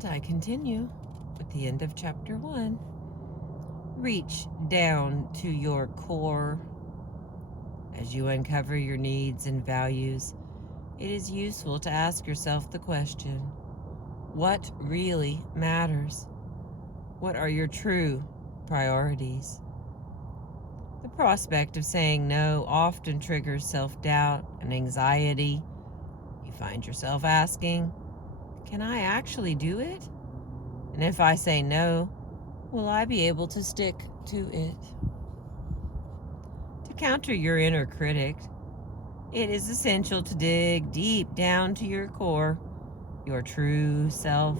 And I continue with the end of chapter 1. Reach down to your core. As you uncover your needs and values, it is useful to ask yourself the question, what really matters? What are your true priorities? The prospect of saying no often triggers self-doubt and anxiety. You find yourself asking, can I actually do it? And if I say no, will I be able to stick to it? To counter your inner critic, it is essential to dig deep down to your core, your true self,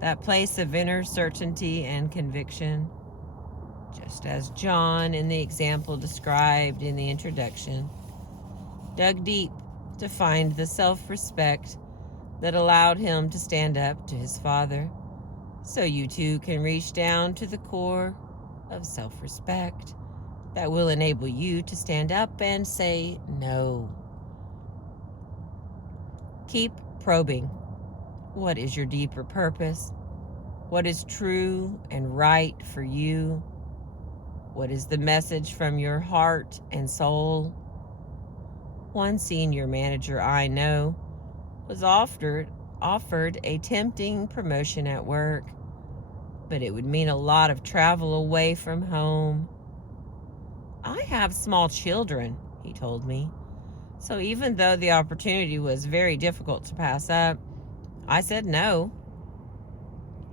that place of inner certainty and conviction. Just as John, in the example described in the introduction, dug deep to find the self-respect that allowed him to stand up to his Father, so you too can reach down to the core of self-respect that will enable you to stand up and say no. Keep probing. What is your deeper purpose? What is true and right for you? What is the message from your heart and soul? One senior manager I know was offered a tempting promotion at work, but it would mean a lot of travel away from home. I have small children, he told me, so even though the opportunity was very difficult to pass up, I said no.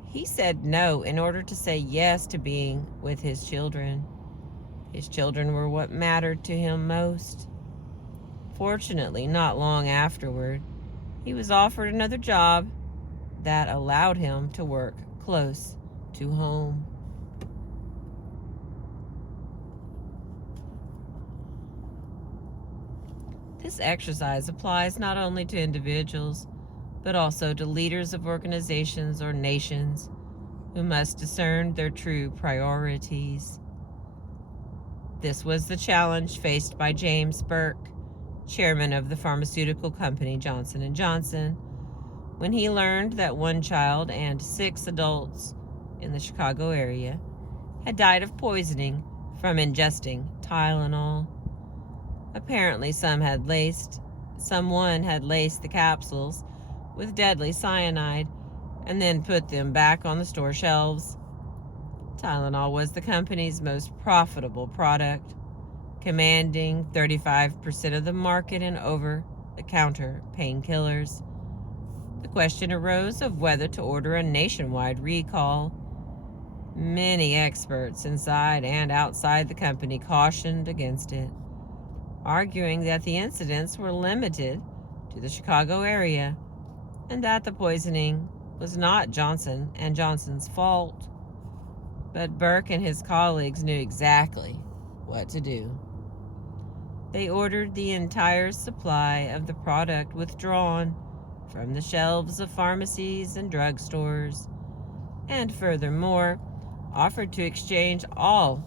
He said no in order to say yes to being with his children. His children were what mattered to him most. Fortunately, not long afterward, he was offered another job that allowed him to work close to home. This exercise applies not only to individuals, but also to leaders of organizations or nations who must discern their true priorities. This was the challenge faced by James Burke, chairman of the pharmaceutical company Johnson & Johnson, when he learned that one child and 6 adults in the Chicago area had died of poisoning from ingesting Tylenol. Apparently someone had laced the capsules with deadly cyanide and then put them back on the store shelves. Tylenol was the company's most profitable product, commanding 35% of the market in over-the-counter painkillers. The question arose of whether to order a nationwide recall. Many experts inside and outside the company cautioned against it, arguing that the incidents were limited to the Chicago area and that the poisoning was not Johnson & Johnson's fault. But Burke and his colleagues knew exactly what to do. They ordered the entire supply of the product withdrawn from the shelves of pharmacies and drugstores, and furthermore, offered to exchange all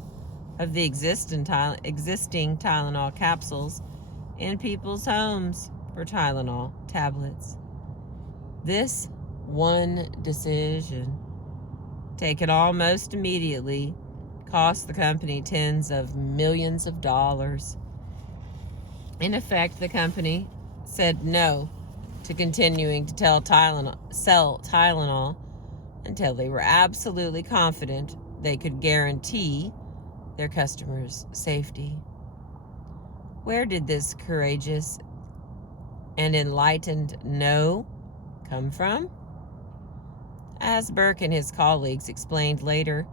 of the existing Tylenol capsules in people's homes for Tylenol tablets. This one decision, taken almost immediately, cost the company tens of millions of dollars. In effect, the company said no to continuing to sell Tylenol until they were absolutely confident they could guarantee their customers' safety. Where did this courageous and enlightened no come from? As Burke and his colleagues explained later,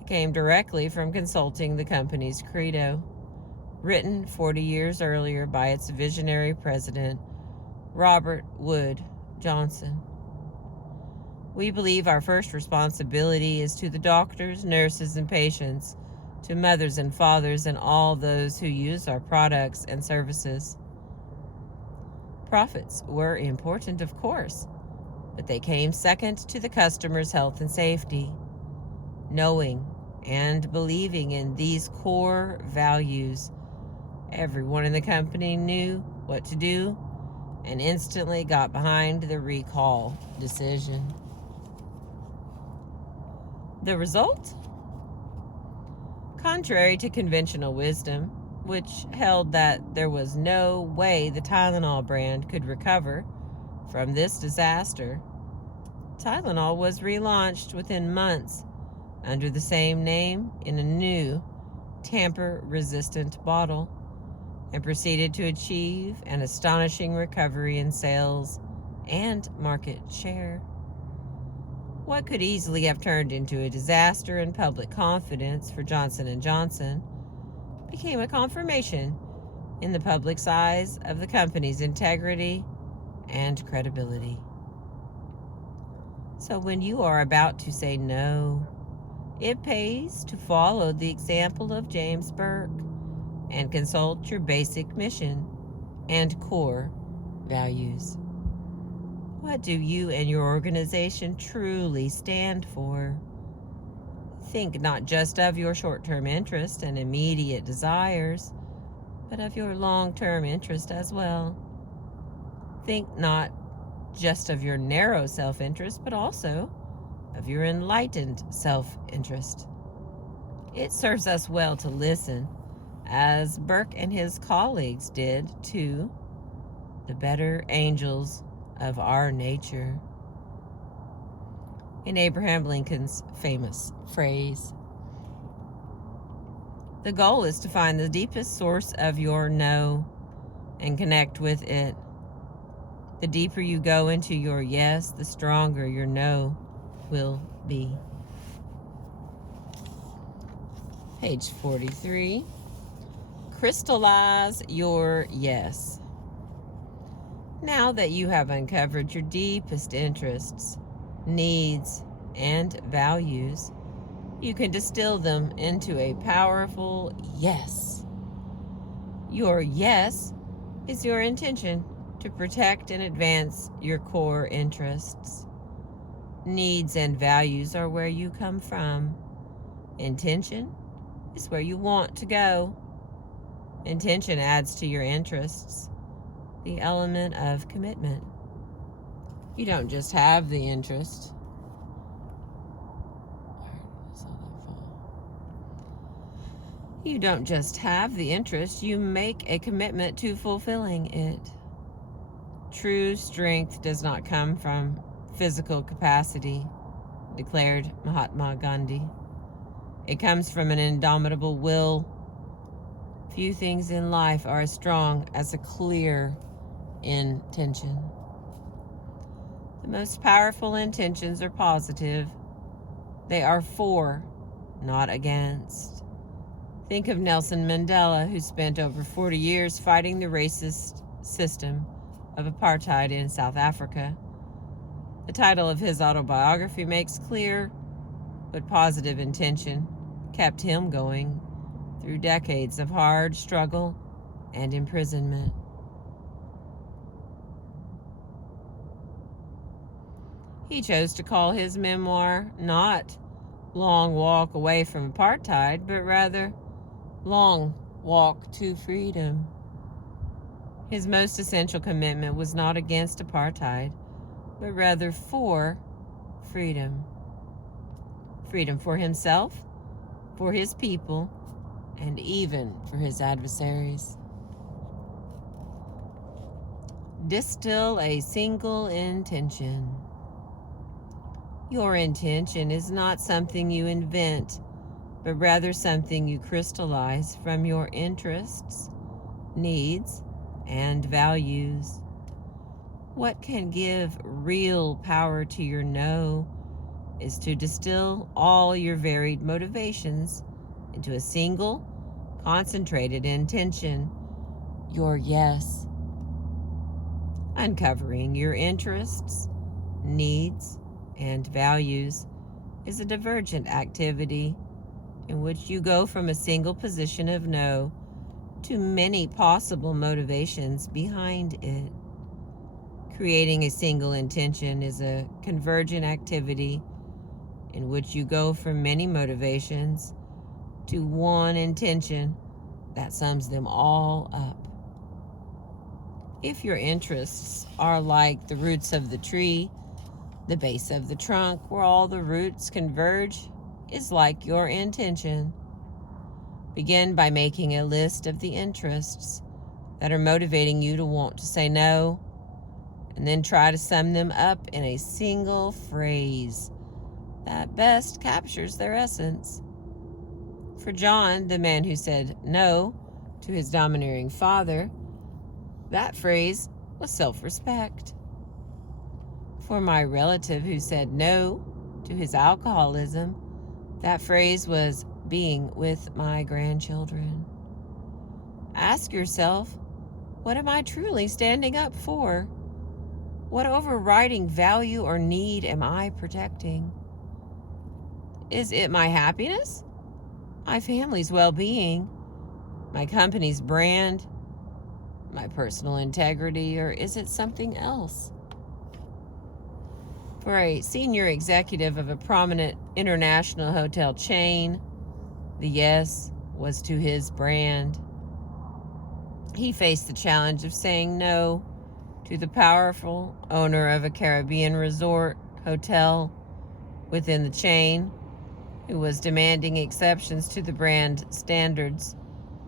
it came directly from consulting the company's credo, written 40 years earlier by its visionary president, Robert Wood Johnson. We believe our first responsibility is to the doctors, nurses, and patients, to mothers and fathers, and all those who use our products and services. Profits were important, of course, but they came second to the customer's health and safety. Knowing and believing in these core values, everyone in the company knew what to do and instantly got behind the recall decision. The result? Contrary to conventional wisdom, which held that there was no way the Tylenol brand could recover from this disaster, Tylenol was relaunched within months under the same name in a new, tamper-resistant bottle, and proceeded to achieve an astonishing recovery in sales and market share. What could easily have turned into a disaster in public confidence for Johnson & Johnson became a confirmation in the public's eyes of the company's integrity and credibility. So when you are about to say no, it pays to follow the example of James Burke and consult your basic mission and core values. What do you and your organization truly stand for? Think not just of your short-term interest and immediate desires, but of your long-term interest as well. Think not just of your narrow self-interest, but also of your enlightened self-interest. It serves us well to listen, as Burke and his colleagues did, to the better angels of our nature. In Abraham Lincoln's famous phrase, the goal is to find the deepest source of your no and connect with it. The deeper you go into your yes, the stronger your no will be. Page 43. Crystallize your yes. Now that you have uncovered your deepest interests, needs, and values, you can distill them into a powerful yes. Your yes is your intention to protect and advance your core interests. Needs and values are where you come from. Intention is where you want to go. Intention adds to your interests the element of commitment. You don't just have the interest. You don't just have the interest, you make a commitment to fulfilling it. True strength does not come from physical capacity, declared Mahatma Gandhi. It comes from an indomitable will. Few things in life are as strong as a clear intention. The most powerful intentions are positive. They are for, not against. Think of Nelson Mandela, who spent over 40 years fighting the racist system of apartheid in South Africa. The title of his autobiography makes clear what positive intention kept him going through decades of hard struggle and imprisonment. He chose to call his memoir not Long Walk Away from Apartheid, but rather Long Walk to Freedom. His most essential commitment was not against apartheid, but rather for freedom. Freedom for himself, for his people, and even for his adversaries. Distill a single intention. Your intention is not something you invent, but rather something you crystallize from your interests, needs, and values. What can give real power to your no is to distill all your varied motivations into a single, concentrated intention, your yes. Uncovering your interests, needs, and values is a divergent activity in which you go from a single position of no to many possible motivations behind it. Creating a single intention is a convergent activity in which you go from many motivations to one intention that sums them all up. If your interests are like the roots of the tree, the base of the trunk where all the roots converge, is like your intention. Begin by making a list of the interests that are motivating you to want to say no, and then try to sum them up in a single phrase that best captures their essence. For John, the man who said no to his domineering father, that phrase was self-respect. For my relative who said no to his alcoholism, that phrase was being with my grandchildren. Ask yourself, what am I truly standing up for? What overriding value or need am I protecting? Is it my happiness, my family's well-being, my company's brand, my personal integrity, or is it something else? For a senior executive of a prominent international hotel chain, the yes was to his brand. He faced the challenge of saying no to the powerful owner of a Caribbean resort hotel within the chain, who was demanding exceptions to the brand standards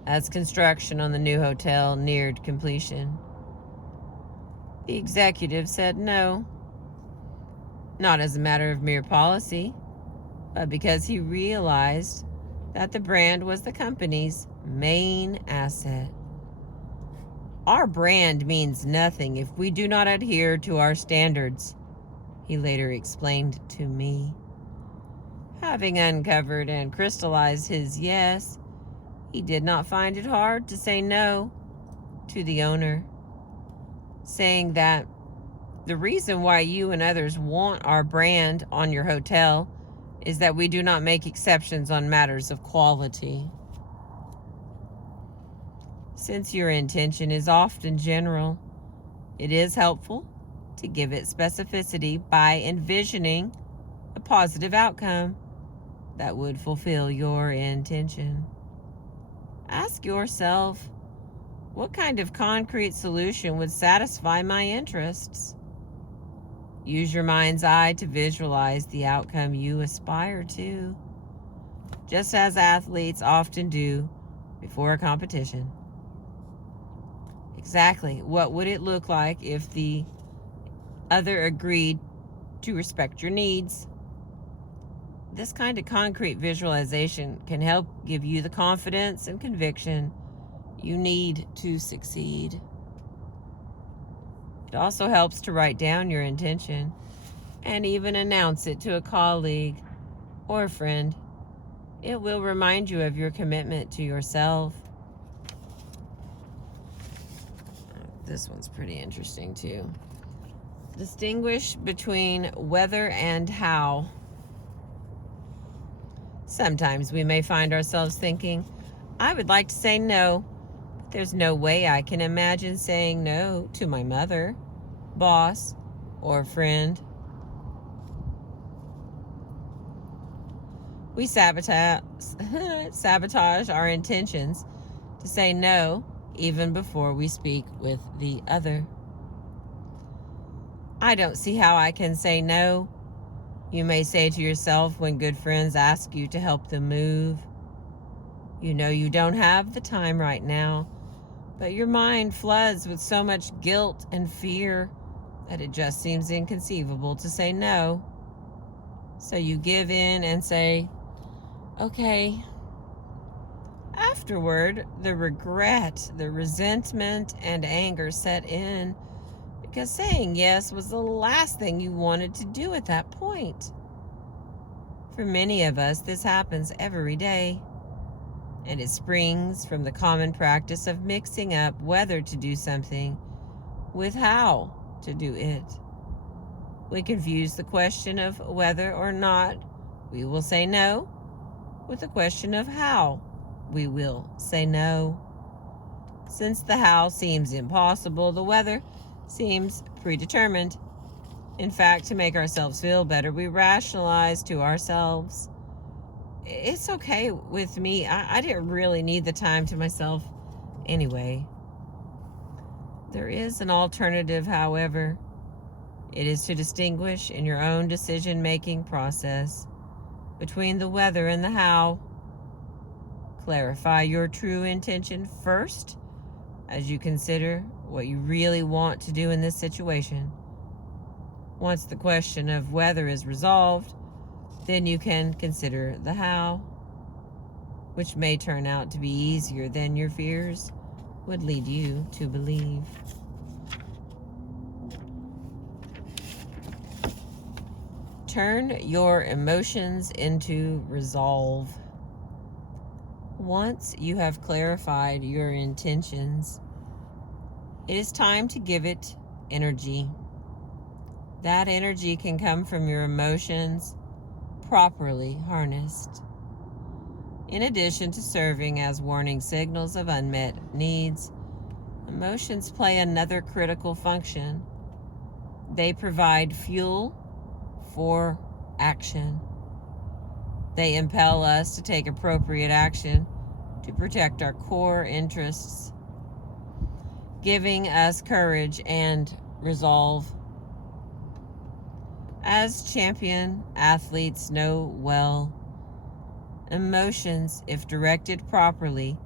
as construction on the new hotel neared completion. The executive said no, not as a matter of mere policy, but because he realized that the brand was the company's main asset. Our brand means nothing if we do not adhere to our standards, he later explained to me. Having uncovered and crystallized his yes, he did not find it hard to say no to the owner, saying that the reason why you and others want our brand on your hotel is that we do not make exceptions on matters of quality. Since your intention is often general, it is helpful to give it specificity by envisioning a positive outcome that would fulfill your intention. Ask yourself, what kind of concrete solution would satisfy my interests? Use your mind's eye to visualize the outcome you aspire to, just as athletes often do before a competition. Exactly what would it look like if the other agreed to respect your needs? This kind of concrete visualization can help give you the confidence and conviction you need to succeed. It also helps to write down your intention and even announce it to a colleague or a friend. It will remind you of your commitment to yourself. This one's pretty interesting too. Distinguish between whether and how. Sometimes we may find ourselves thinking, I would like to say no, but there's no way I can imagine saying no to my mother, boss, or friend. We sabotage our intentions to say no even before we speak with the other. I don't see how I can say no, you may say to yourself when good friends ask you to help them move. You know you don't have the time right now, but your mind floods with so much guilt and fear that it just seems inconceivable to say no. So you give in and say, okay. Afterward, the regret, the resentment, and anger set in because saying yes was the last thing you wanted to do at that point. For many of us, this happens every day, and it springs from the common practice of mixing up whether to do something with how to do it. We confuse the question of whether or not we will say no with the question of how we will say no. Since the how seems impossible, the whether seems predetermined. In fact, to make ourselves feel better, we rationalize to ourselves, it's okay with me. I didn't really need the time to myself anyway. There is an alternative, however. It is to distinguish in your own decision-making process between the whether and the how. Clarify your true intention first as you consider what you really want to do in this situation. Once the question of whether is resolved, then you can consider the how, which may turn out to be easier than your fears would lead you to believe. Turn your emotions into resolve. Once you have clarified your intentions, it is time to give it energy. That energy can come from your emotions properly harnessed. In addition to serving as warning signals of unmet needs, emotions play another critical function. They provide fuel for action. They impel us to take appropriate action to protect our core interests, giving us courage and resolve. As champion athletes know well, emotions, if directed properly,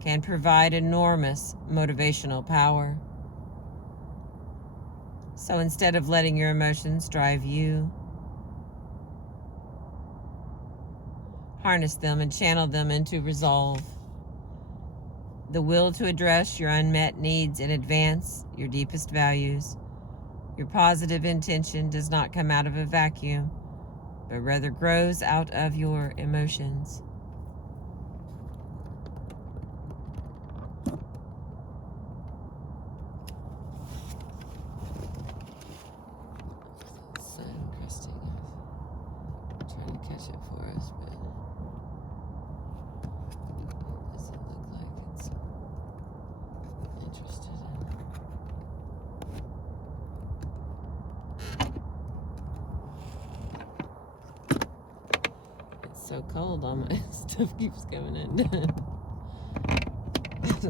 can provide enormous motivational power. So instead of letting your emotions drive you, harness them and channel them into resolve. The will to address your unmet needs and advance your deepest values. Your positive intention does not come out of a vacuum, but rather grows out of your emotions. Sun cresting is trying to catch it for us, but it doesn't look like it's interested in. It's so cold, all my stuff keeps coming in.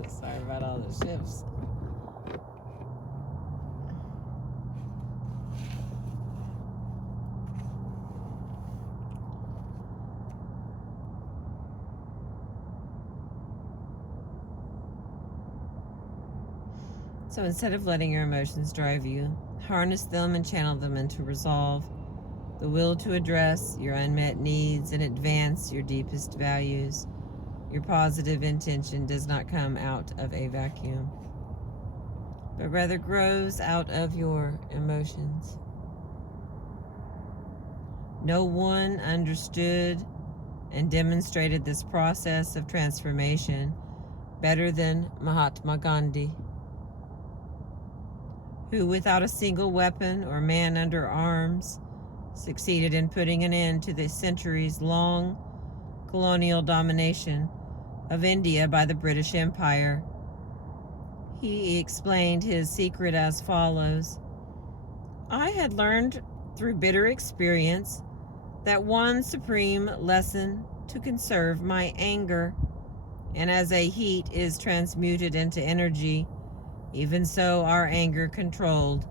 Sorry about all the shifts. So instead of letting your emotions drive you, harness them and channel them into resolve, the will to address your unmet needs and advance your deepest values. Your positive intention does not come out of a vacuum, but rather grows out of your emotions. No one understood and demonstrated this process of transformation better than Mahatma Gandhi, who, without a single weapon or man under arms, succeeded in putting an end to the centuries-long colonial domination of India by the British Empire. He explained his secret as follows: I had learned through bitter experience that one supreme lesson to conserve my anger, and as a heat is transmuted into energy, even so our anger controlled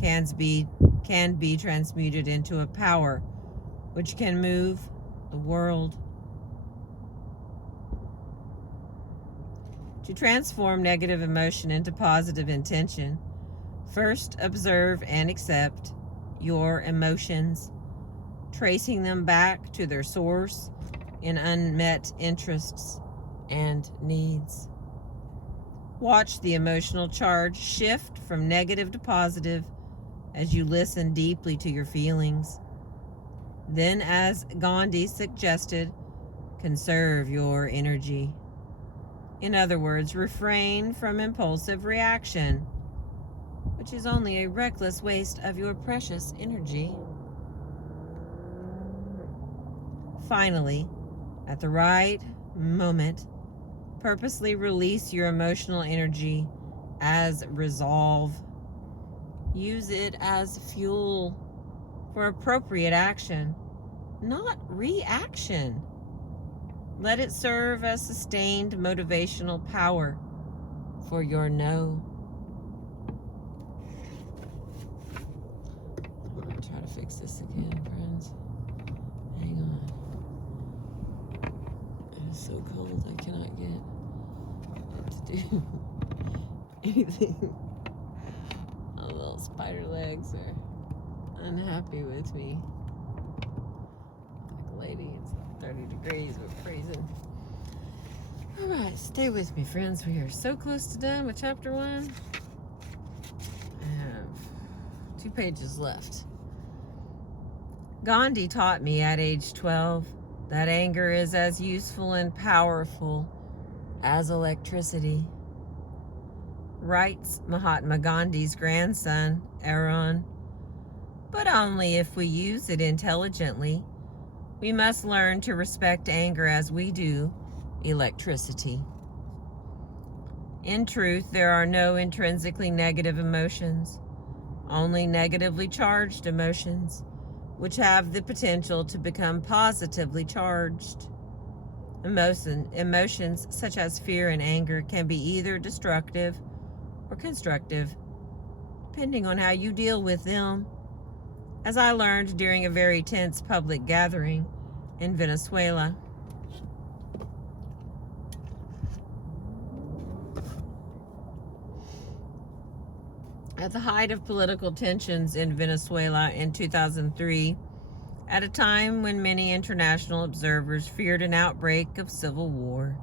can be transmuted into a power which can move the world. To transform negative emotion into positive intention, first observe and accept your emotions, tracing them back to their source in unmet interests and needs. Watch the emotional charge shift from negative to positive as you listen deeply to your feelings. Then, as Gandhi suggested, conserve your energy. In other words, refrain from impulsive reaction, which is only a reckless waste of your precious energy. Finally, at the right moment, purposely release your emotional energy as resolve. Use it as fuel for appropriate action, not reaction. Let it serve as sustained motivational power for your no. I'm going to try to fix this again, friends. Hang on. so cold I cannot get it to do anything. All the little spider legs are unhappy with me. Like, lady, it's like 30 degrees, we're freezing. All right, stay with me, friends. We are so close to done with chapter 1. I have 2 pages left. Gandhi taught me at age 12 that anger is as useful and powerful as electricity. Writes Mahatma Gandhi's grandson, Aaron. But only if we use it intelligently. We must learn to respect anger as we do electricity. In truth, there are no intrinsically negative emotions, only negatively charged emotions, which have the potential to become positively charged. Emotions such as fear and anger can be either destructive or constructive, depending on how you deal with them. As I learned during a very tense public gathering in Venezuela. At the height of political tensions in Venezuela in 2003, at a time when many international observers feared an outbreak of civil war,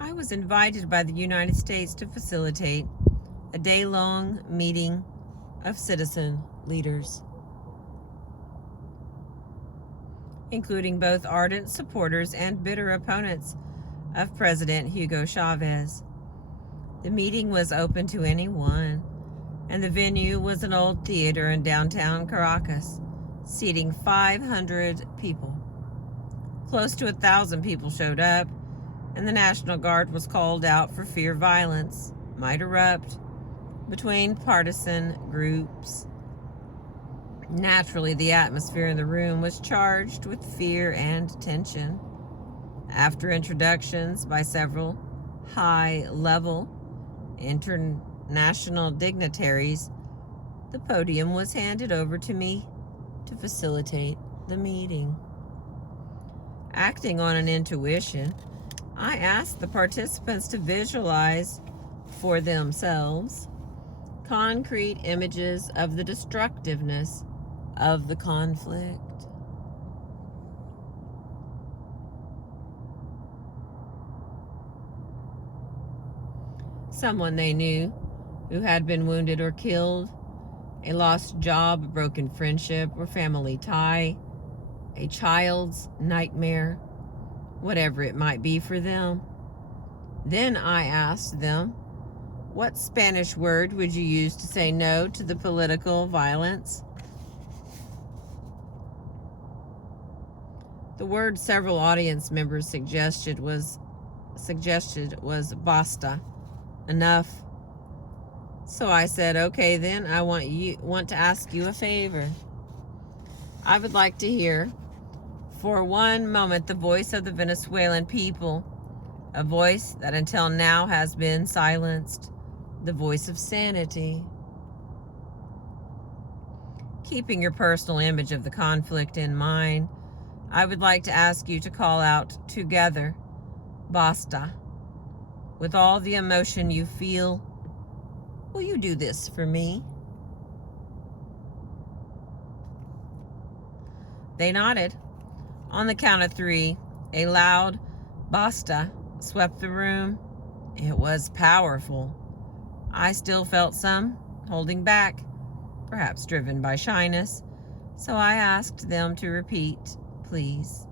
I was invited by the United States to facilitate a day-long meeting of citizen leaders, including both ardent supporters and bitter opponents of President Hugo Chavez. The meeting was open to anyone, and the venue was an old theater in downtown Caracas, seating 500 people. Close to 1,000 people showed up, and the National Guard was called out for fear violence might erupt between partisan groups. Naturally, the atmosphere in the room was charged with fear and tension. After introductions by several high-level international dignitaries, the podium was handed over to me to facilitate the meeting. Acting on an intuition, I asked the participants to visualize for themselves concrete images of the destructiveness of the conflict. Someone they knew who had been wounded or killed, a lost job, a broken friendship or family tie, a child's nightmare, whatever it might be for them. Then I asked them, what Spanish word would you use to say no to the political violence? The word several audience members suggested was basta, enough. So I said, okay, then I want to ask you a favor. I would like to hear for one moment the voice of the Venezuelan people, a voice that until now has been silenced, the voice of sanity. Keeping your personal image of the conflict in mind, I would like to ask you to call out together, basta, with all the emotion you feel. Will you do this for me? They nodded. On the count of 3, a loud basta swept the room. It was powerful. I still felt some holding back, perhaps driven by shyness, so I asked them to repeat, please.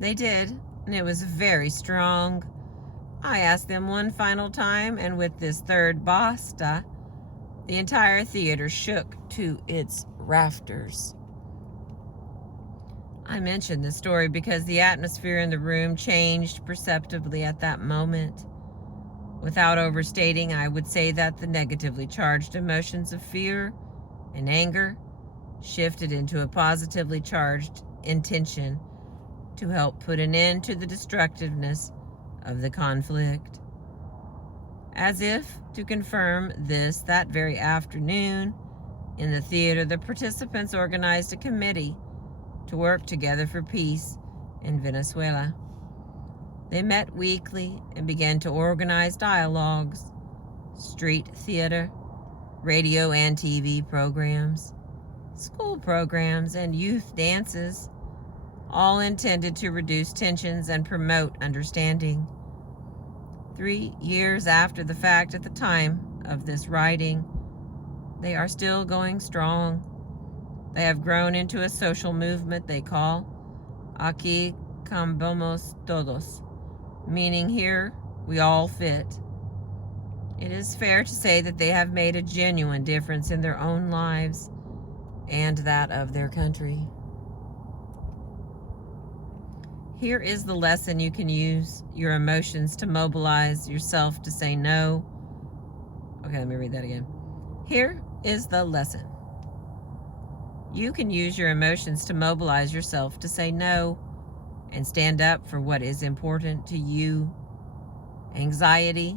They did, and it was very strong. I asked them one final time, and with this third basta, the entire theater shook to its rafters. I mentioned this story because the atmosphere in the room changed perceptibly at that moment. Without overstating, I would say that the negatively charged emotions of fear and anger shifted into a positively charged intention to help put an end to the destructiveness of the conflict. As if to confirm this, that very afternoon, in the theater, the participants organized a committee to work together for peace in Venezuela. They met weekly and began to organize dialogues, street theater, radio and TV programs, school programs, and youth dances, all intended to reduce tensions and promote understanding. 3 years after the fact, at the time of this writing, they are still going strong. They have grown into a social movement they call Aquí cabemos todos, meaning here we all fit. It is fair to say that they have made a genuine difference in their own lives and that of their country. Here is the lesson you can use your emotions to mobilize yourself to say no. Okay, let me read that again. Here is the lesson. You can use your emotions to mobilize yourself to say no and stand up for what is important to you. Anxiety,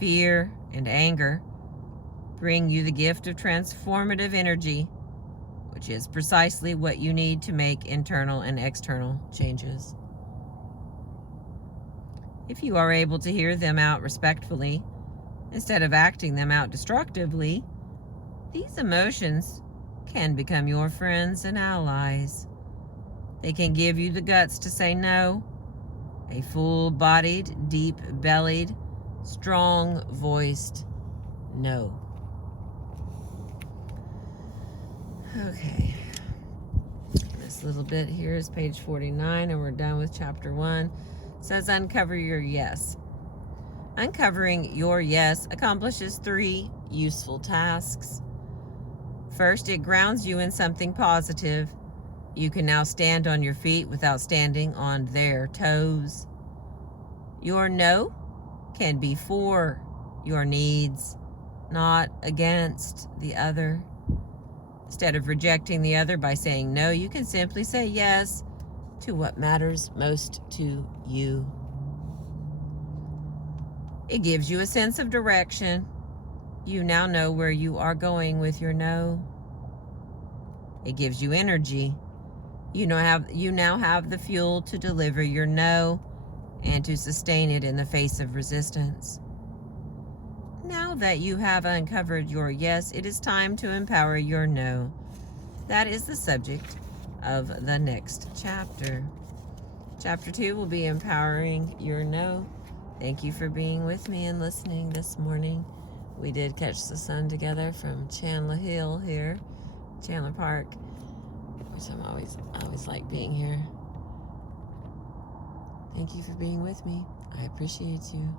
fear, and anger bring you the gift of transformative energy, which is precisely what you need to make internal and external changes. If you are able to hear them out respectfully, instead of acting them out destructively, these emotions can become your friends and allies. They can give you the guts to say no, a full-bodied, deep-bellied, strong-voiced no. Okay. This little bit here is page 49, and we're done with chapter 1. It says uncover your yes. Uncovering your yes accomplishes 3 useful tasks. First, it grounds you in something positive. You can now stand on your feet without standing on their toes. Your no can be for your needs, not against the other. Instead of rejecting the other by saying no, you can simply say yes to what matters most to you. It gives you a sense of direction. You now know where you are going with your no. It gives you energy. You now have the fuel to deliver your no and to sustain it in the face of resistance. Now that you have uncovered your yes, it is time to empower your no. That is the subject of the next chapter. Chapter 2 will be empowering your no. Thank you for being with me and listening this morning. We did catch the sun together from Chandler Hill here, Chandler Park, which I always like being here. Thank you for being with me. I appreciate you.